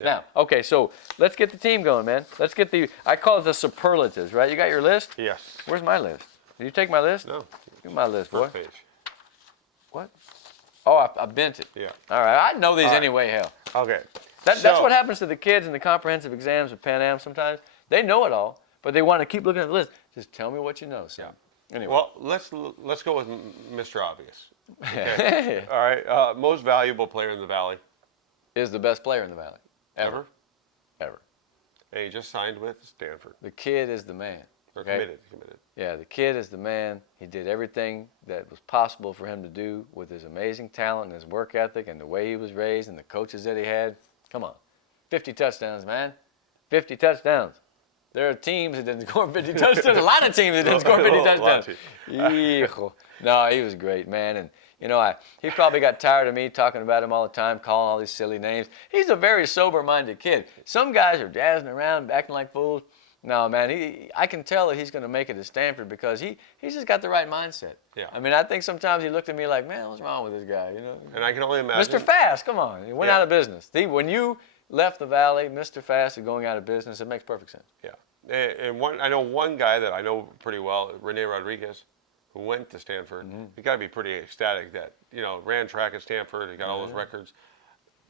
Yeah. Now, okay, so let's get the team going, man. Let's get I call it the superlatives, right? You got your list? Yes. Where's my list? Did you take my list? No. Give me my list, boy. First page. What? Oh, I bent it. Yeah. All right, I know these All right. anyway, hell. Okay. That's what happens to the kids in the comprehensive exams at Pan Am sometimes. They know it all, but they want to keep looking at the list. Just tell me what you know, son. Yeah. Anyway. Well, let's go with Mr. Obvious. Okay. All right. Most valuable player in the Valley. Is the best player in the Valley. Ever? Ever. And he just signed with Stanford. The kid is the man. They're Okay? committed. Yeah, the kid is the man. He did everything that was possible for him to do with his amazing talent and his work ethic and the way he was raised and the coaches that he had. Come on. 50 touchdowns, man. 50 touchdowns. There are teams that didn't score 50 touchdowns. A lot of teams that didn't score 50 touchdowns. Yeehaw. No, he was great, man. And, you know, he probably got tired of me talking about him all the time, calling all these silly names. He's a very sober-minded kid. Some guys are jazzing around, acting like fools. No, man, I can tell that he's going to make it at Stanford because he's just got the right mindset. Yeah. I mean, I think sometimes he looked at me like, man, what's wrong with this guy? You know. And I can only imagine. Mr. Fast, come on. He went out of business. When you left the Valley, Mr. Fast is going out of business. It makes perfect sense. Yeah. And I know one guy that I know pretty well, Rene Rodriguez, who went to Stanford. Mm-hmm. He got to be pretty ecstatic that, you know, ran track at Stanford. He got all those records.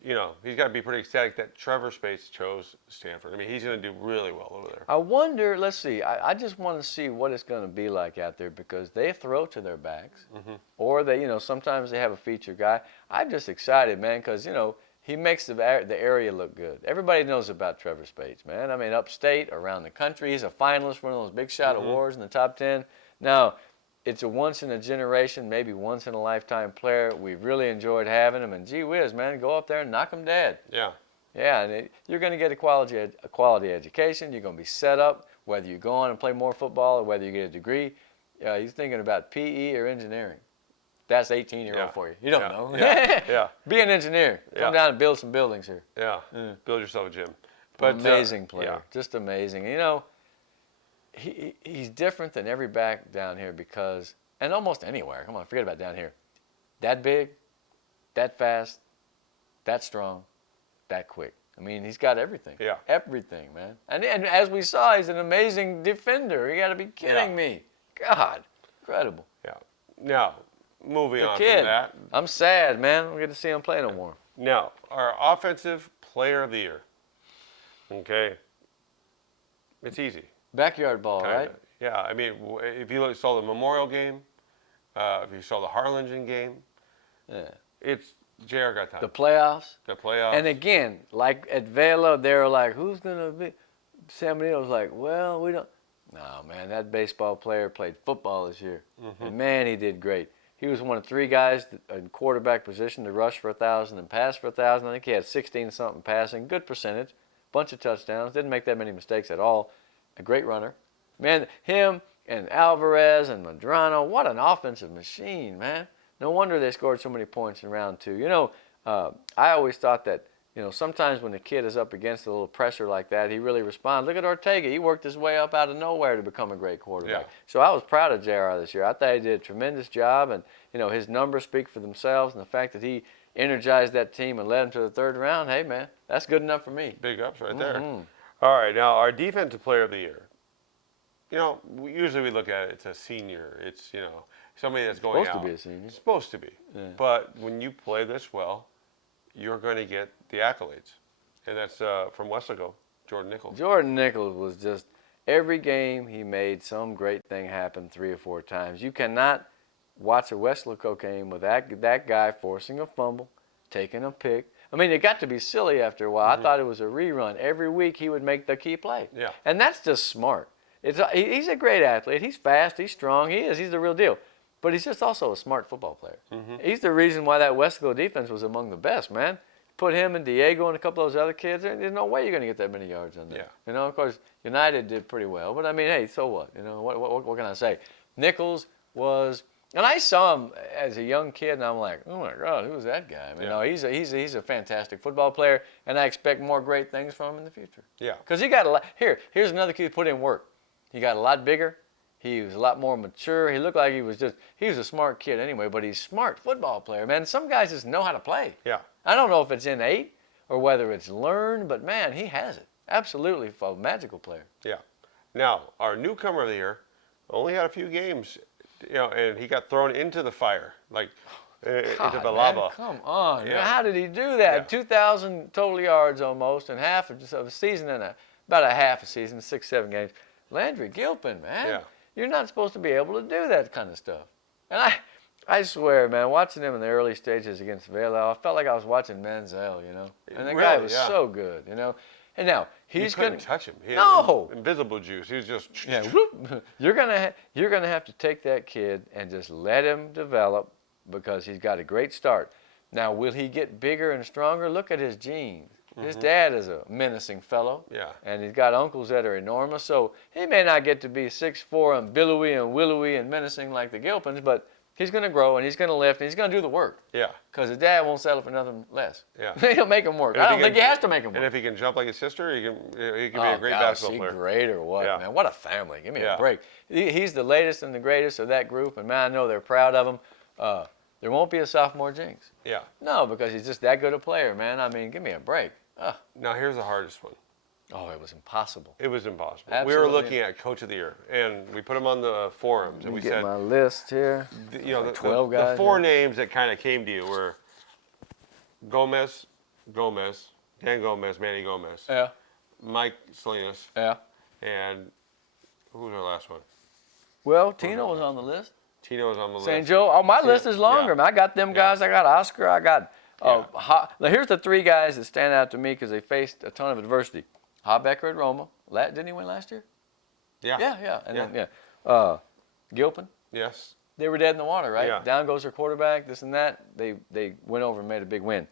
You know, he's got to be pretty ecstatic that Trevor Spates chose Stanford. I mean, he's going to do really well over there. I wonder, let's see, I just want to see what it's going to be like out there because they throw to their backs or they, you know, sometimes they have a feature guy. I'm just excited, man, because, you know, he makes the area look good. Everybody knows about Trevor Spates, man. I mean, upstate, around the country. He's a finalist for one of those big shot awards in the top 10. Now, it's a once-in-a-generation, maybe once-in-a-lifetime player. We've really enjoyed having him. And gee whiz, man, go up there and knock him dead. Yeah. Yeah, and you're going to get a quality education. You're going to be set up, whether you go on and play more football or whether you get a degree. You're thinking about PE or engineering. That's 18-year-old for you. You don't know. Yeah. Be an engineer. Come down and build some buildings here. Yeah. Build yourself a gym. But amazing player. Yeah. Just amazing. You know, he's different than every back down here because, and almost anywhere. Come on, forget about down here. That big, that fast, that strong, that quick. I mean, he's got everything. Yeah. Everything, man. And as we saw, he's an amazing defender. You got to be kidding me. God, incredible. Yeah. Now, moving on Kid. from that. I'm sad, man. We get to see him play no more. Now, our offensive player of the year. Okay. It's easy. Backyard ball, Kinda. right? Yeah. I mean, if you saw the Memorial game, if you saw the Harlingen game, Yeah. it's J.R. got time. The playoffs. The playoffs. And again, like at Vela, they were like, who's going to be? San Benito was like, well, we don't. No, man, that baseball player played football this year. And, man, he did great. He was one of 3 guys in quarterback position to rush for 1,000 and pass for 1,000. I think he had 16-something passing. Good percentage. Bunch of touchdowns. Didn't make that many mistakes at all. A great runner. Man, him and Alvarez and Medrano, what an offensive machine, man. No wonder they scored so many points in round 2. You know, I always thought that, you know, sometimes when the kid is up against a little pressure like that, he really responds. Look at Ortega. He worked his way up out of nowhere to become a great quarterback. Yeah. So I was proud of JR this year. I thought he did a tremendous job, and, you know, his numbers speak for themselves, and the fact that he energized that team and led them to the 3rd round, hey, man, that's good enough for me. Big ups right there. All right, now our defensive player of the year. You know, usually we look at it, it's a senior. It's, you know, somebody that's going Supposed out. to be a senior. It's supposed to be. Yeah. But when you play this well, you're going to get the accolades. And that's from Weslaco, Jordan Nichols. Jordan Nichols was just, every game he made some great thing happen 3 or 4 times. You cannot watch a Weslaco game with that guy forcing a fumble, taking a pick. I mean, it got to be silly after a while. I thought it was a rerun. Every week he would make the key play. Yeah. And that's just smart. He's a great athlete. He's fast. He's strong. He's the real deal. But he's just also a smart football player. He's the reason why that Weslaco defense was among the best, man. Put him and Diego and a couple of those other kids, there's no way you're going to get that many yards on there. Yeah. You know, of course, United did pretty well. But, I mean, hey, so what? You know, what can I say? Nichols was, and I saw him as a young kid, and I'm like, oh, my God, who's that guy? I mean, no, he's a fantastic football player, and I expect more great things from him in the future. Yeah. Because he got a lot. Here's another kid who put in work. He got a lot bigger. He was a lot more mature. He looked like he was a smart kid anyway, but he's a smart football player, man. Some guys just know how to play. Yeah. I don't know if it's innate or whether it's learned, but man, he has it. Absolutely a magical player. Yeah. Now, our newcomer of the year only had a few games, and he got thrown into the fire, like into the man, lava. come on. Yeah. Man, how did he do that? Yeah. 2,000 total yards almost, and half of a season and about a half a season, 6-7 games. Landry Gilpin, man. Yeah. You're not supposed to be able to do that kind of stuff. And I swear, man, watching him in the early stages against Vela, I felt like I was watching Manziel, And the guy Really, was yeah. so good, And now You he's couldn't going to touch him. He had No. invisible juice. He was just. yeah, whoop. You're gonna have to take that kid and just let him develop because he's got a great start. Now, will he get bigger and stronger? Look at his genes. His dad is a menacing fellow. Yeah. And he's got uncles that are enormous. So he may not get to be 6'4" and billowy and willowy and menacing like the Gilpins, but he's going to grow and he's going to lift and he's going to do the work. Yeah. Because his dad won't settle for nothing less. Yeah. He'll make him work. And if I don't think he has to make him work. And if he can jump like his sister, he can be Oh, a great God, basketball is he player. great or what, Yeah. man? What a family. Give me Yeah. a break. He's the latest and the greatest of that group, and, man, I know they're proud of him. There won't be a sophomore jinx. Yeah. No, because he's just that good a player, man. I mean, give me a break. Now here's the hardest one. Oh, it was impossible. It was impossible. Absolutely. We were looking at Coach of the Year, and we put him on the forums, and we Get said, my list here. the 12 the guys, four yeah. names that kind of came to you were Gomez, Dan Gomez, Manny Gomez, Yeah, Mike Salinas, yeah. and who was our last one? Well, Tino was on the list. Tino was on the St. list. Joe. Oh, my list is longer, Yeah. man. I got them guys. I got Oscar. I got. Yeah. Now, here's the three guys that stand out to me because they faced a ton of adversity. Habecker at Roma. Didn't he win last year? Yeah. Yeah. And Yeah. then, Gilpin. Yes. They were dead in the water, right? Yeah. Down goes their quarterback, this and that. They went over and made a big win.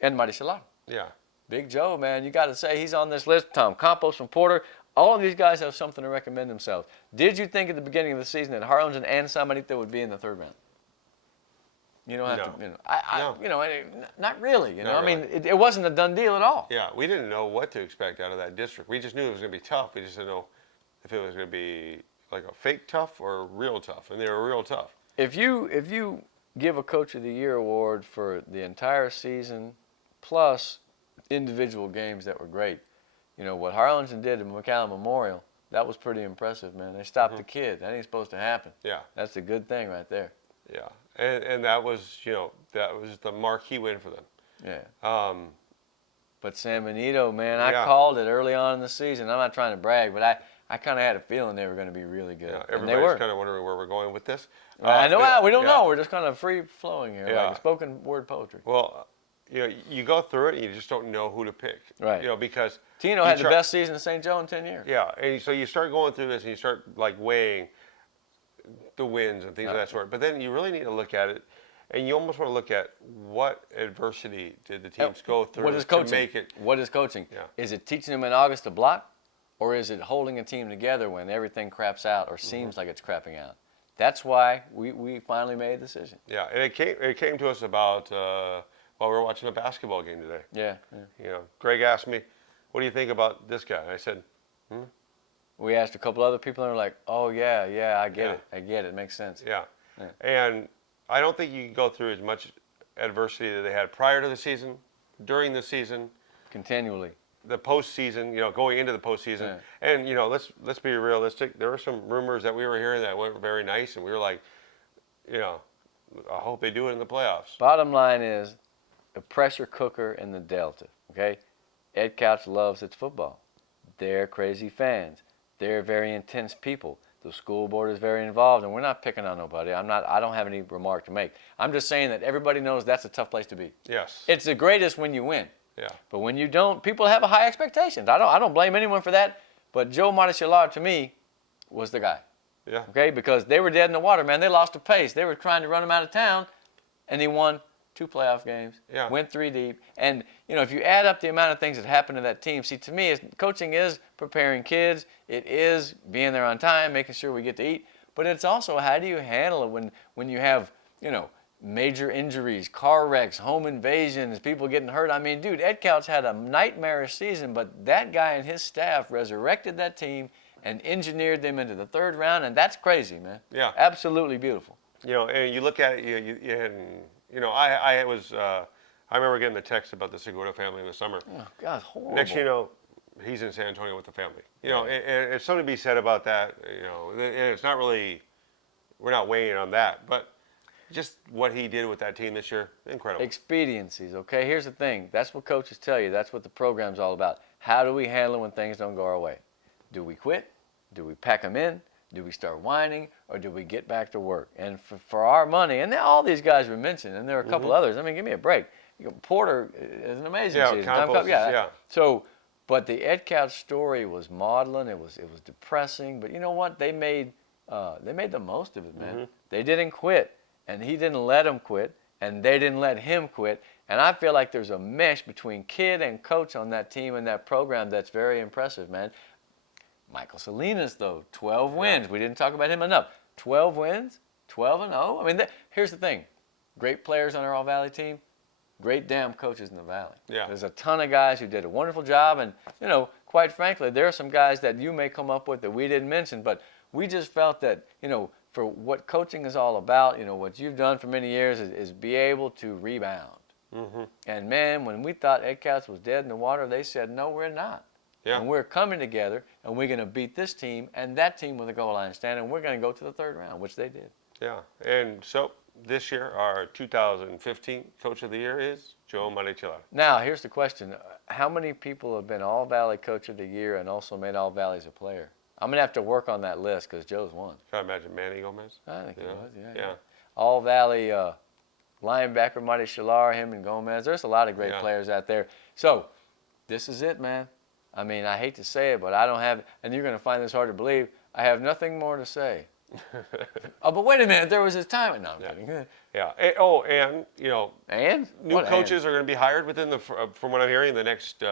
And Marty Salah. Yeah. Big Joe, man, you got to say he's on this list. Tom Campos from Porter. All of these guys have something to recommend themselves. Did you think at the beginning of the season that Harlingen and Samanita would be in the third round? You don't have No. to, not really. Not I mean, it wasn't a done deal at all. Yeah. We didn't know what to expect out of that district. We just knew it was going to be tough. We just didn't know if it was going to be like a fake tough or real tough, and they were real tough. If you give a Coach of the Year award for the entire season, plus individual games that were great, what Harlingen did at McAllen Memorial, that was pretty impressive, man. They stopped the kid. That ain't supposed to happen. Yeah. That's a good thing right there. Yeah. And that was the marquee win for them. Yeah. But San Benito, man, I Yeah. called it early on in the season. I'm not trying to brag, but I kind of had a feeling they were going to be really good. Yeah, and they everybody's were. kind of wondering where we're going with this. I know. We don't yeah. know. We're just kind of free flowing here, Yeah. like spoken word poetry. Well, you go through it and you just don't know who to pick. Right. Because Tino you had the best season in St. Joe in 10 years. Yeah, and so you start going through this and you start like weighing the wins and things of that sort. But then you really need to look at it, and you almost want to look at what adversity did the teams go through What is to coaching? make it. What is coaching? Yeah. Is it teaching them in August to block, or is it holding a team together when everything craps out or seems like it's crapping out? That's why we finally made a decision. Yeah, and it came to us about while we were watching a basketball game today. Yeah. Greg asked me, "What do you think about this guy?" And I said, We asked a couple other people, and they're like, "Oh yeah, I get Yeah. it. I get it. It makes sense." Yeah. Yeah. And I don't think you can go through as much adversity that they had prior to the season, during the season, Continually. the postseason, going into the postseason. Yeah. And, let's be realistic. There were some rumors that we were hearing that weren't very nice, and we were like, I hope they do it in the playoffs. Bottom line is, a pressure cooker in the Delta. Okay, Ed Couch loves its football. They're crazy fans. They're very intense people. The school board is very involved, and we're not picking on nobody. I don't have any remark to make. I'm just saying that everybody knows that's a tough place to be. Yes. It's the greatest when you win. Yeah. But when you don't, people have a high expectations. I don't blame anyone for that. But Joe Marticellar, to me, was the guy. Yeah. Okay, because they were dead in the water, man. They lost the pace. They were trying to run him out of town, and he won 2 playoff games. Yeah. Went 3 deep. And if you add up the amount of things that happened to that team, see, to me, coaching is preparing kids. It is being there on time, making sure we get to eat. But it's also how do you handle it when you have major injuries, car wrecks, home invasions, people getting hurt. I mean, dude, Ed Couch had a nightmarish season, but that guy and his staff resurrected that team and engineered them into the third round, and that's crazy, man. Yeah. Absolutely beautiful. And you look at it, I I remember getting the text about the Segura family in the summer. Oh, God, horrible. Next thing you know, he's in San Antonio with the family. You know, and it's something to be said about that. You know, and it's not really, we're not weighing on that, but just what he did with that team this year, incredible. Expediencies, okay? Here's the thing. That's what coaches tell you. That's what the program's all about. How do we handle when things don't go our way? Do we quit? Do we pack them in? Do we start whining? Or do we get back to work? And for our money, and all these guys were mentioned, and there are a couple others. I mean, give me a break. Porter is an amazing season. Campos, yeah. So, but the Ed Couch story was maudlin. It was depressing. But you know what? They made the most of it, man. They didn't quit, and he didn't let them quit, and they didn't let him quit. And I feel like there's a mesh between kid and coach on that team and that program that's very impressive, man. Michael Salinas, though, 12 wins. We didn't talk about him enough. 12 wins, 12-0. I mean, here's the thing. Great players on our All-Valley team, great damn coaches in the Valley. Yeah. There's a ton of guys who did a wonderful job, and, you know, quite frankly, there are some guys that you may come up with that we didn't mention, but we just felt that, you know, for what coaching is all about, you know, what you've done for many years is be able to rebound. And, man, when we thought Ed Couch was dead in the water, they said, no, we're not. Yeah. And we're coming together, and we're going to beat this team and that team with a goal line stand, and we're going to go to the third round, which they did. Yeah. And so this year, our 2015 Coach of the Year is Joe Monticello. Now, here's the question. How many people have been All-Valley Coach of the Year and also made All-Valley as a player? I'm going to have to work on that list because Joe's won. Can I imagine Manny Gomez? I think he was, Yeah. All-Valley linebacker, Marty Shalar, him and Gomez. There's a lot of great players out there. So, this is it, man. I mean, I hate to say it, but I don't have, and you're going to find this hard to believe, I have nothing more to say. Oh, but wait a minute, there was this time. No, I'm kidding. Yeah. And, you know, And? new coaches are going to be hired within the, from what I'm hearing, the next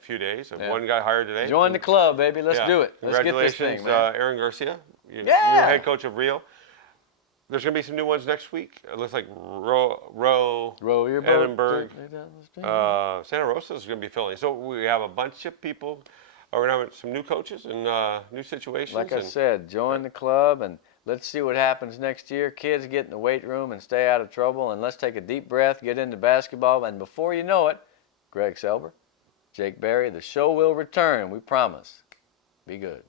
few days. One got hired today. Join the club, baby. Let's do it. Let's get this Congratulations, thing, man. Aaron Garcia, new Yeah. head coach of Rio. There's going to be some new ones next week. It looks like Row your boat. Edinburgh, Santa Rosa is going to be filling. So we have a bunch of people. We're going to have some new coaches and new situations. Like I said, join the club and let's see what happens next year. Kids get in the weight room and stay out of trouble, and let's take a deep breath, get into basketball, and before you know it, Greg Selber, Jake Berry, the show will return. We promise. Be good.